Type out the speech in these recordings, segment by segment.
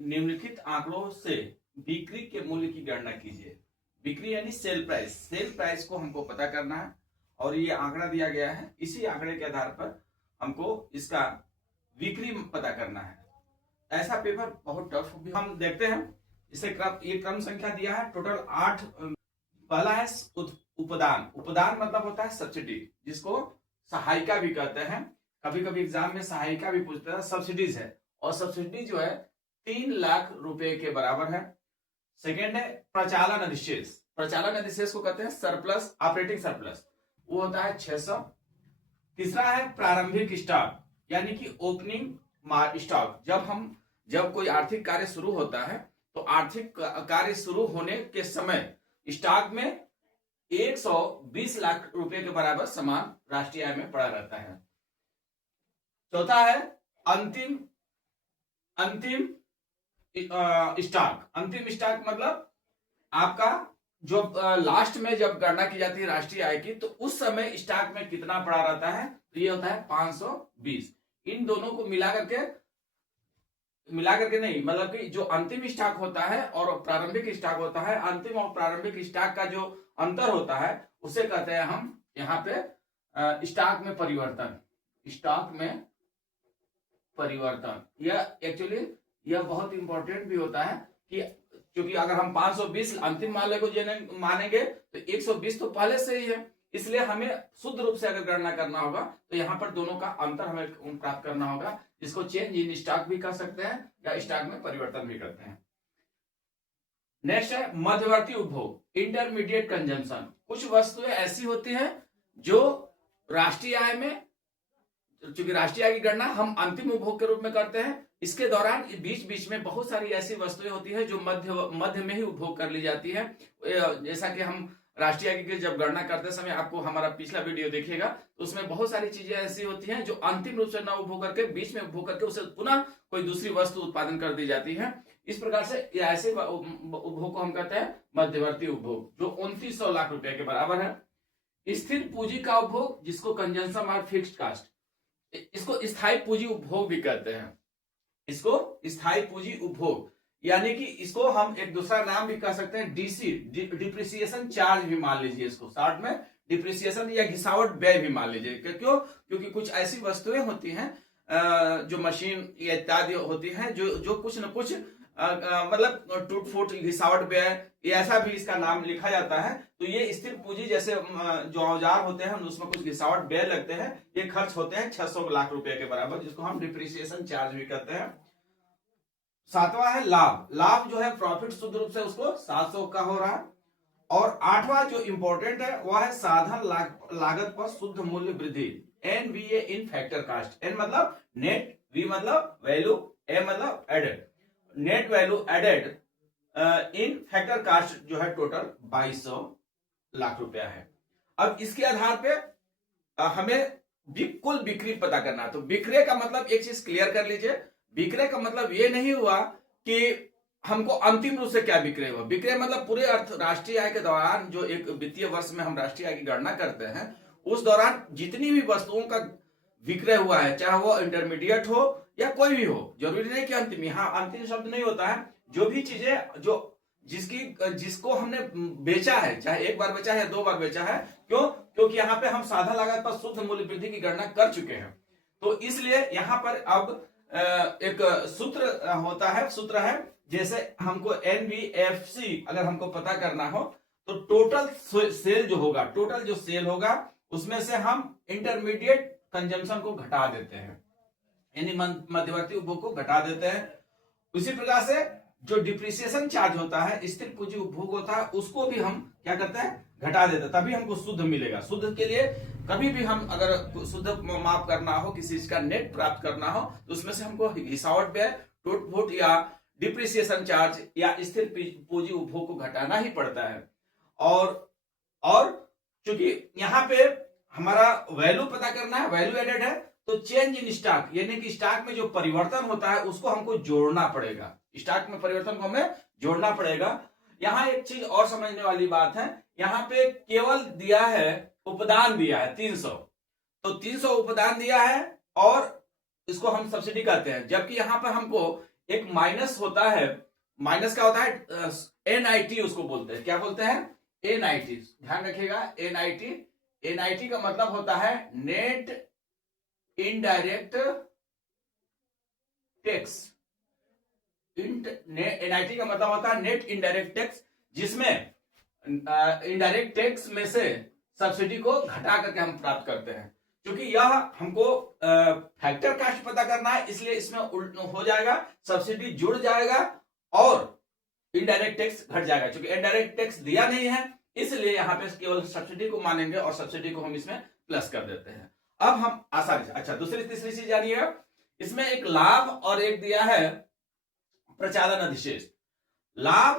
निम्नलिखित आंकड़ों से बिक्री के मूल्य की गणना कीजिए। बिक्री यानी सेल प्राइस, सेल प्राइस को हमको पता करना है और ये आंकड़ा दिया गया है। इसी आंकड़े के आधार पर हमको इसका बिक्री पता करना है। ऐसा पेपर बहुत टफ भी हम देखते हैं। इसे ये क्रम संख्या दिया है टोटल 8। पहला है उपदान। उपदान मतलब होता है सब्सिडी, जिसको सहायिका भी कहते हैं। कभी कभी एग्जाम में सहायिका भी पूछता है। सब्सिडीज है और सब्सिडी जो है 3 लाख रुपए के बराबर है। सेकेंड है प्रचालन अधिशेष। प्रचालन अधिशेष को कहते हैं सरप्लस, ऑपरेटिंग सरप्लस, वो होता है 600। तीसरा है प्रारंभिक स्टॉक, यानी कि ओपनिंग स्टॉक। जब कोई आर्थिक कार्य शुरू होता है तो आर्थिक कार्य शुरू होने के समय स्टॉक में 120 लाख रुपए के बराबर सामान राष्ट्रीय आय में पड़ा रहता है। चौथा है अंतिम स्टॉक। अंतिम स्टॉक मतलब आपका जो लास्ट में जब गणना की जाती है राष्ट्रीय आय की, तो उस समय स्टॉक में कितना पड़ा रहता है, तो ये होता है 520। इन दोनों को मिला करके नहीं, मतलब कि जो अंतिम स्टॉक होता है और प्रारंभिक स्टॉक होता है, अंतिम और प्रारंभिक स्टॉक का जो अंतर होता है उसे कहते हैं हम यहाँ पे स्टॉक में परिवर्तन। स्टॉक में परिवर्तन यह एक्चुअली यह बहुत इंपॉर्टेंट भी होता है कि क्योंकि अगर हम 520 अंतिम माले को मानेंगे तो 120 तो पहले से ही है, इसलिए हमें शुद्ध रूप से अगर गणना करना होगा तो यहाँ पर दोनों का अंतर हमें प्राप्त करना होगा, जिसको चेंज इन स्टॉक भी कर सकते हैं या स्टॉक में परिवर्तन भी करते हैं। नेक्स्ट है मध्यवर्ती उपभोग, इंटरमीडिएट कंजम्पशन। कुछ वस्तुएं ऐसी होती हैं जो राष्ट्रीय आय में, चूंकि राष्ट्रीय आय की गणना हम अंतिम उपभोग के रूप में करते हैं, इसके दौरान बीच बीच में बहुत सारी ऐसी वस्तुएं होती है जो मध्य में ही उपभोग कर ली जाती है। जैसा कि हम राष्ट्रीय आय की जब गणना करते समय, आपको हमारा पिछला वीडियो देखिएगा तो उसमें बहुत सारी चीजें ऐसी होती हैं जो अंतिम रूप से न उपभोग करके बीच में उपभोग करके उसे पुनः कोई दूसरी वस्तु उत्पादन कर दी जाती है। इस प्रकार से ऐसे उपभोग को हम कहते हैं मध्यवर्ती उपभोग, जो 2900 लाख रुपए के बराबर है। स्थिर पूंजी का उपभोग, जिसको कंजम्पशन और फिक्स्ड कास्ट, इसको स्थायी पूंजी उपभोग भी कहते हैं। इसको स्थायी पूंजी उपभोग, यानी कि इसको हम एक दूसरा नाम भी कह सकते हैं डीसी, डिप्रिसिएशन चार्ज भी मान लीजिए इसको, शॉर्ट में डिप्रिसिएशन या घिसावट व्यय भी मान लीजिए। क्यों? क्योंकि कुछ ऐसी वस्तुएं होती हैं जो मशीन इत्यादि होती हैं जो कुछ न कुछ मतलब टूट फूट, घिसावट व्यय, ऐसा भी इसका नाम लिखा जाता है। तो ये स्थिर पूंजी, जैसे जो औजार होते हैं उसमें कुछ घिसावट व्यय लगते हैं, ये खर्च होते हैं 600 लाख रुपए के बराबर, जिसको हम डिप्रिसिएशन चार्ज भी कहते हैं। सातवां है लाभ। लाभ जो है प्रॉफिट, शुद्ध रूप से उसको 700 का हो रहा है। और आठवां जो इंपॉर्टेंट है वह है साधन लागत पर शुद्ध मूल्य वृद्धि, NVA in factor cost. N मतलब नेट, वी मतलब वैल्यू, ए मतलब added. Net value added in factor cost जो है टोटल 2200 लाख रुपया है। अब इसके आधार पे हमें कुल बिक्री पता करना है। तो बिक्री का मतलब एक चीज क्लियर कर लीजिए, बिक्री का मतलब ये नहीं हुआ कि हमको अंतिम रूप से क्या बिक्री हुआ। बिक्री मतलब पूरे राष्ट्रीय आय के दौरान, जो एक वित्तीय वर्ष में हम राष्ट्रीय आय की गणना करते हैं, उस दौरान जितनी भी वस्तुओं का विक्रय हुआ है, चाहे वो इंटरमीडिएट हो या कोई भी हो, जरूरी नहीं कि अंतिम, यहाँ अंतिम शब्द नहीं होता है। जो भी चीजें जो जिसको हमने बेचा है, चाहे एक बार बेचा है या 2 बार बेचा है, क्यों? क्योंकि यहाँ पे हम साधन लागत पर शुद्ध मूल्य वृद्धि की गणना कर चुके हैं। तो इसलिए यहाँ पर अब एक सूत्र होता है, सूत्र है, जैसे हमको एनबीएफसी अगर हमको पता करना हो तो टोटल सेल जो होगा, टोटल जो सेल होगा उसमें से हम इंटरमीडिएट कंजम्पशन को घटा देते हैं, यानी मध्यवर्ती उपभोग को घटा देते हैं। उसी प्रकार से जो डिप्रिसिएशन चार्ज होता है, स्थिर पूंजी उपभोग होता है, उसको भी हम क्या करते हैं, घटा देते हैं, तभी हमको शुद्ध मिलेगा। शुद्ध के लिए कभी भी हम अगर शुद्ध माप करना हो, किसी चीज का नेट प्राप्त करना हो, तो उसमें से हमको घिसावट व्यय, टूट फूट या डिप्रिसिएशन चार्ज या स्थिर पूंजी उपभोग को घटाना ही पड़ता है। और चूंकि यहाँ पे हमारा वैल्यू पता करना है, वैल्यू एडेड है, तो चेंज इन स्टॉक, यानी कि स्टॉक में जो परिवर्तन होता है उसको हमको जोड़ना पड़ेगा। स्टॉक में परिवर्तन को हमें जोड़ना पड़ेगा। यहाँ एक चीज और समझने वाली बात है, यहाँ पे केवल दिया है, उपदान दिया है 300, तो 300 उपदान दिया है और इसको हम सब्सिडी कहते हैं, जबकि यहाँ पर हमको एक माइनस होता है, माइनस का होता है एनआईटी, उसको बोलते हैं, क्या बोलते हैं? एनआईटी। ध्यान रखिएगा, एनआईटी। एनआईटी का मतलब होता है नेट इनडायरेक्ट टैक्स। एनआईटी का मतलब होता है नेट इनडायरेक्ट टैक्स, जिसमें इनडायरेक्ट टैक्स में से सब्सिडी को घटा करके हम प्राप्त करते हैं। क्योंकि यह हमको फैक्टर कास्ट पता करना है, इसलिए इसमें हो जाएगा, सब्सिडी जुड़ जाएगा और इनडायरेक्ट टैक्स घट जाएगा। क्योंकि इनडायरेक्ट टैक्स दिया नहीं है, इसलिए यहां पे केवल सब्सिडी को मानेंगे और सब्सिडी को हम इसमें प्लस कर देते हैं। अब हम आसानी से, अच्छा दूसरी तीसरी चीज जानिए, इसमें एक लाभ और एक दिया है प्रचालन अधिशेष। लाभ,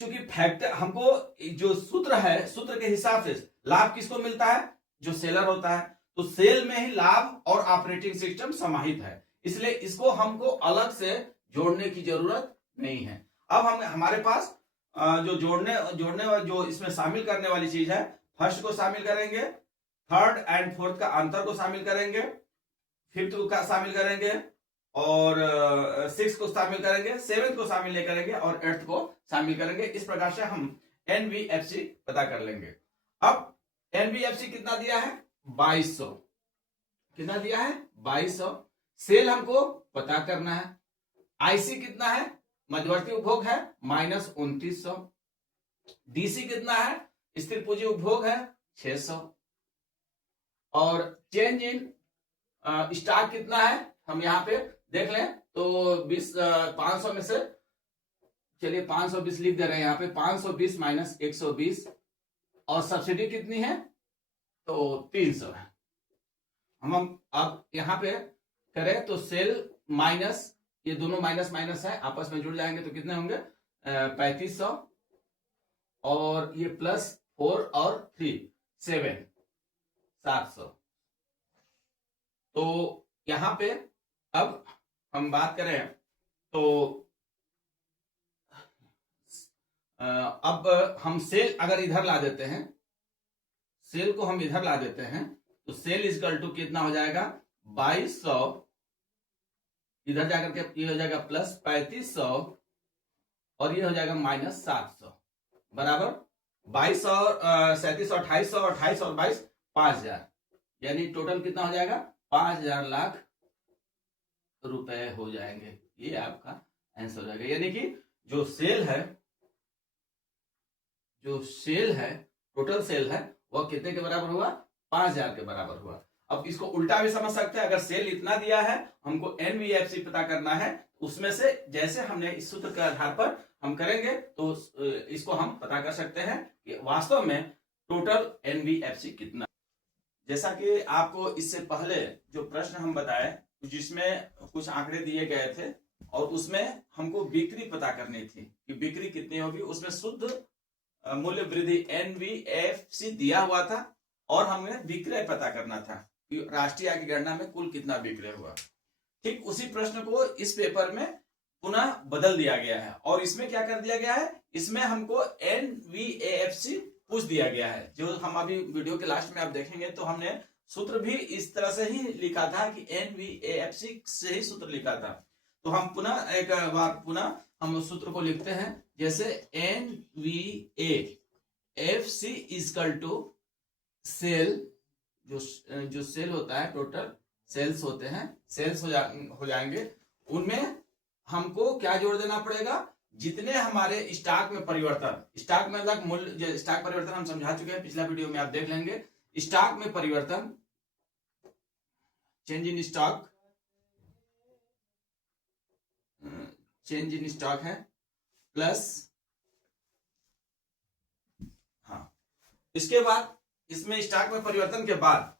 क्योंकि फैक्टर हमको जो सूत्र है, सूत्र के हिसाब से लाभ किसको मिलता है? जो सेलर होता है। तो सेल में ही लाभ और ऑपरेटिंग सिस्टम समाहित है, इसलिए इसको हमको अलग से जोड़ने की जरूरत नहीं है। अब हम हमारे पास जो जोड़ने जो इसमें शामिल करने वाली चीज है, फर्स्ट को शामिल करेंगे, थर्ड एंड फोर्थ का अंतर को शामिल करेंगे, फिफ्थ को शामिल करेंगे और सिक्स को शामिल करेंगे, सेवेंथ को शामिल नहीं करेंगे और एट्थ को शामिल करेंगे। इस प्रकार से हम एनवीएफसी पता कर लेंगे। अब एनवीएफसी कितना दिया है? 2200। कितना दिया है? 2200। सेल हमको पता करना है। आईसी कितना है? मध्यवर्ती उपभोग है -2900। डीसी कितना है? स्थिर पूंजी उपभोग है 600। और चेंज इन स्टॉक कितना है? हम यहां पे देख लें तो 500 में से, चलिए 520 लिख दे रहे हैं यहां पे, 520 माइनस 120। और सब्सिडी कितनी है? तो 300 है। हम अब यहां पे करें तो सेल माइनस, ये दोनों माइनस माइनस है, आपस में जुड़ जाएंगे तो कितने होंगे? 3500। और ये प्लस 4 और 3 7 700। तो यहां पे अब हम बात करें तो अब हम सेल अगर इधर ला देते हैं, सेल को हम इधर ला देते हैं तो सेल इजकल टू कितना हो जाएगा? 2200, इधर जाकर के ये हो जाएगा प्लस 3500 और ये हो जाएगा -700 बराबर 2200 3700 2800 और 2800 और 22 5000, यानी टोटल कितना हो जाएगा? 5000 लाख रुपए हो जाएंगे। ये आपका आंसर हो जाएगा। यानी कि जो सेल है, टोटल सेल है, वह कितने के बराबर हुआ? 5000 के बराबर हुआ। अब इसको उल्टा भी समझ सकते हैं। अगर सेल इतना दिया है, हमको एनवीएफसी पता करना है, उसमें से जैसे हमने इस सूत्र के आधार पर हम करेंगे तो इसको हम पता कर सकते हैं कि वास्तव में टोटल एनवीएफसी कितना। जैसा कि आपको इससे पहले जो प्रश्न हम बताए, जिसमें कुछ आंकड़े दिए गए थे और उसमें हमको बिक्री पता करनी थी कि बिक्री कितनी होगी, उसमें शुद्ध मूल्य वृद्धि एनवीएफसी दिया हुआ था और हमें विक्रय पता करना था कि राष्ट्रीय आय की गणना में कुल कितना विक्रय हुआ। ठीक उसी प्रश्न को इस पेपर में पुनः बदल दिया गया है और इसमें क्या कर दिया गया है? इसमें हमको एनवीएफसी पूछ दिया गया है। जो हम अभी वीडियो के लास्ट में आप देखेंगे तो हमने सूत्र भी इस तरह से ही लिखा था कि एनवीएफसी से ही सूत्र लिखा था। तो हम पुनः एक बार पुनः हम उस सूत्र को लिखते हैं, जैसे एनवीएफसी इजकल टू सेल, जो सेल होता है, टोटल सेल्स होते हैं, सेल्स हो जाएंगे, उनमें हमको क्या जोड़ देना पड़ेगा? जितने हमारे स्टॉक में परिवर्तन, स्टॉक में अलग मूल्य, स्टॉक परिवर्तन हम समझा चुके हैं, पिछला वीडियो में आप देख लेंगे। स्टॉक में परिवर्तन, change in stock, change in stock है प्लस, हाँ, इसके बाद इसमें स्टॉक में परिवर्तन के बाद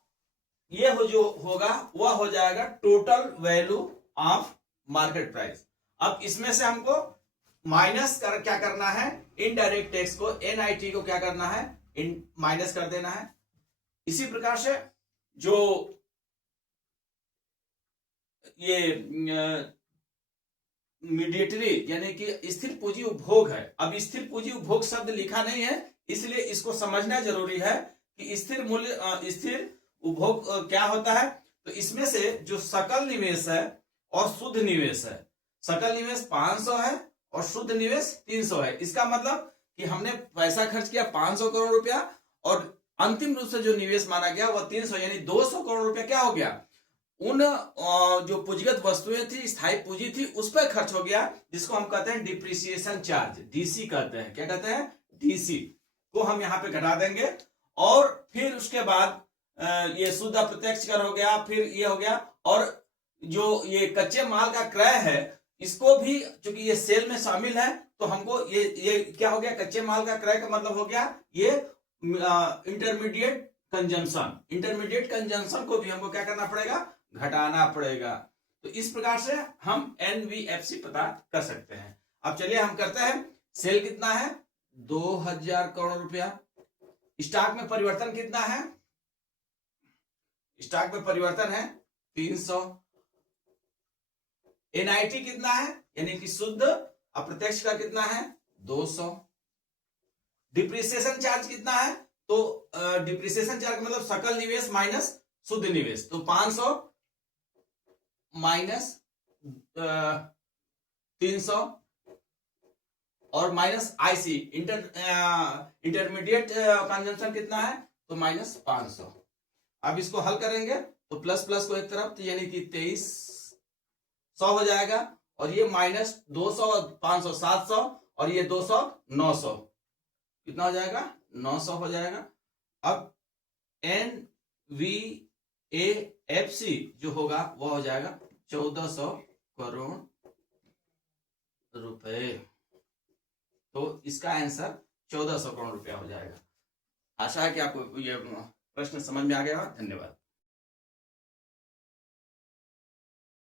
ये जो होगा वह हो जाएगा total value of market price. अब इसमें से हमको माइनस क्या करना है? इनडायरेक्ट टैक्स को, एनआईटी को क्या करना है? माइनस कर देना है। इसी प्रकार से जो ये मीडिएटरी यानी कि स्थिर पूंजी उपभोग है। अब स्थिर पूंजी उपभोग शब्द लिखा नहीं है, इसलिए इसको समझना जरूरी है कि स्थिर मूल्य, स्थिर उपभोग क्या होता है। तो इसमें से जो सकल निवेश है और शुद्ध निवेश है, सकल निवेश 500 है और शुद्ध निवेश 300 है। इसका मतलब कि हमने पैसा खर्च किया 500 करोड़ रुपया और अंतिम रूप से जो निवेश माना गया वह 300 यानी 200 करोड़ रुपया क्या हो गया, उन जो पूंजीगत वस्तुएं थी, स्थायी पूंजी थी, उस पर खर्च हो गया, जिसको हम कहते हैं डिप्रिसिएशन चार्ज, डीसी कहते हैं। क्या कहते हैं? डीसी को हम यहाँ पे घटा देंगे। और फिर उसके बाद ये शुद्ध अप्रत्यक्ष कर हो गया, फिर ये हो गया, और जो ये कच्चे माल का क्रय है इसको भी, चूंकि ये सेल में शामिल है, तो हमको ये क्या हो गया, कच्चे माल का क्रय का मतलब हो गया ये इंटरमीडिएट कंजम्पशन। इंटरमीडिएट कंजम्पशन को भी हमको क्या करना पड़ेगा, घटाना पड़ेगा। तो इस प्रकार से हम एनवीएफसी पता कर सकते हैं। अब चलिए हम करते हैं। सेल कितना है? 2000 करोड़ रुपया। स्टॉक में परिवर्तन कितना है? स्टॉक में परिवर्तन है 300। एनआईटी कितना है, यानी कि शुद्ध अप्रत्यक्ष कर कितना है? 200। डिप्रिसिएशन चार्ज कितना है? तो डिप्रिसिएशन चार्ज मतलब सकल निवेश माइनस शुद्ध निवेश, तो 500 माइनस 300 और माइनस आईसी इंटरमीडिएट कंजम्पशन कितना है, तो माइनस 500। अब इसको हल करेंगे तो प्लस प्लस को एक तरफ, तो यानी कि 2300 हो जाएगा, और ये माइनस 200 500 700 और ये 200 900, कितना हो जाएगा? 900 हो जाएगा। अब एनवीएफसी जो होगा वह हो जाएगा 1400 करोड़ रुपए। तो इसका आंसर 1400 करोड़ रुपया हो जाएगा। आशा है कि आपको ये प्रश्न समझ में आ गया। धन्यवाद।